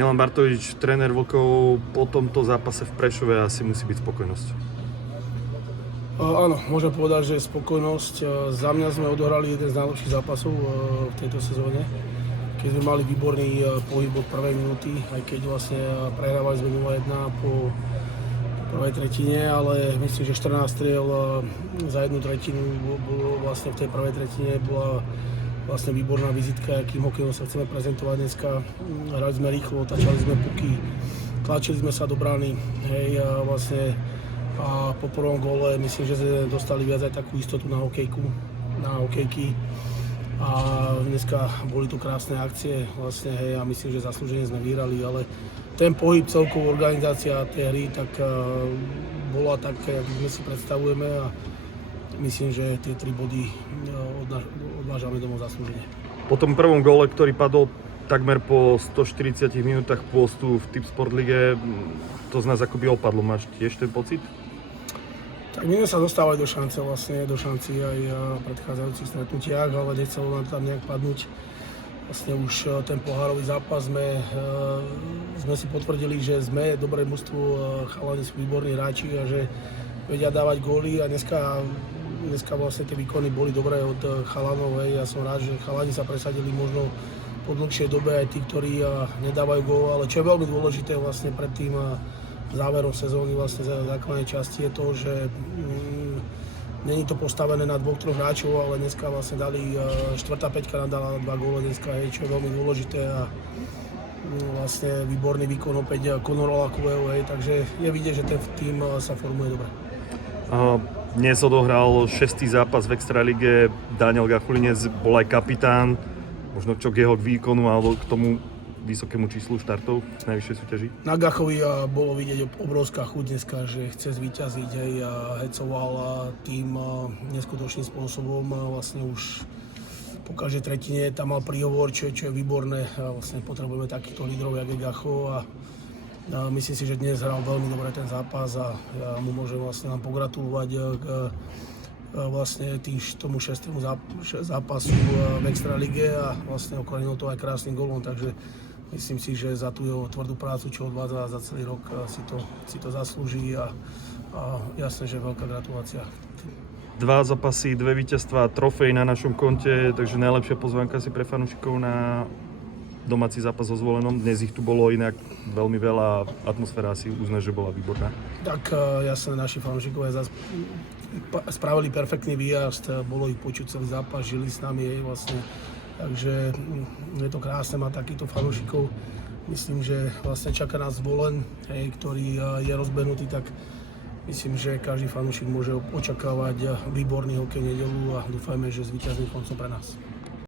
Milan Bartovič, tréner Vlkov, po tomto zápase v Prešove asi musí byť spokojnosť. Áno, môžem povedať, že spokojnosť. Za mňa sme odohrali jeden z najlepších zápasov v tejto sezóne, keď sme mali výborný pohyb od prvej minúty, aj keď vlastne prehrávali sme 0-1 po prvej tretine, ale myslím, že 14 striel za jednu tretinu bolo vlastne v tej prvej tretine bola vlastne výborná vizitka, akým hokejom sa chceme prezentovať dneska. Hrali sme rýchlo, tačali sme puky, tlačili sme sa do brány, hej, a vlastne a po prvom góle myslím, že sme dostali viac aj takú istotu na hokejky. A dneska boli tu krásne akcie, vlastne, hej, a myslím, že zaslúžene sme vyhrali, ale ten pohyb, celková organizácia tej hry, tak bola tak, ako sme si predstavujeme, a myslím, že tie 3 body odvážame domov zaslúžene. Po tom prvom góle, ktorý padol takmer po 140 minútach pôstu v Tipsport lige, to z nás akoby opadlo. Máš tiež ten pocit? Tak my sme sa dostávali do šanci aj v predchádzajúcich stretnutiach, ale nechcelo nám tam nejak padnúť. Vlastne už ten pohárový zápas sme si potvrdili, že sme dobré mužstvo, chalani sú výborní hráči a že vedia dávať góly, a dneska vlastne tie výkony boli dobré od chalanov. Ja som rád, že chalani sa presadili možno po dlhšej dobe, aj tí, ktorí nedávajú gól, ale čo je veľmi dôležité vlastne pred tým záverom sezóny, vlastne za základnej časti, je to, že není to postavené na 2-3 hráčov, ale dneska vlastne dali, 4. peťka nám dala 2 góly dneska, čo je veľmi dôležité, a vlastne výborný výkon opäť Conora Lakueho, takže je vidieť, že ten tým sa formuje dobre. Dnes odohral 6. zápas v Extralige, Daniel Gachulinec bol aj kapitán, možno čo k jeho výkonu alebo k tomu vysokému číslu štartov v najvyššej súťaži? Na Gachovi bolo vidieť obrovská chuť dneska, že chce zvíťaziť, hecoval tým neskutočným spôsobom, vlastne už po každej tretine tam mal príhovor, čo je výborné, vlastne potrebujeme takýchto lídrov, jak je Gacho, a myslím si, že dnes hral veľmi dobre ten zápas a ja mu môžem vlastne len pogratulovať k vlastne tomu 6. zápasu v Extralige, a vlastne okorenil to aj krásnym gólom, takže myslím si, že za tú jeho tvrdú prácu, čo odvádza za celý rok, si to zaslúži, a jasne, že veľká gratulácia. 2 zápasy, 2 víťazstvá, trofej na našom konte, takže najlepšia pozvánka si pre fanúšikov na domáci zápas so Zvolenom. Dnes ich tu bolo inak veľmi veľa, atmosféra si uzná, že bola výborná. Tak jasne, naši fanúšikovia spravili perfektný výjazd, bolo ich počuť celý zápas, žili s nami vlastne. Takže je to krásne mať takýchto fanúšikov. Myslím, že vlastne čaká nás Zvolen, ktorý je rozbehnutý, tak myslím, že každý fanúšik môže očakávať výborný hokej nedeľu a dúfajme, že s víťazným koncom pre nás.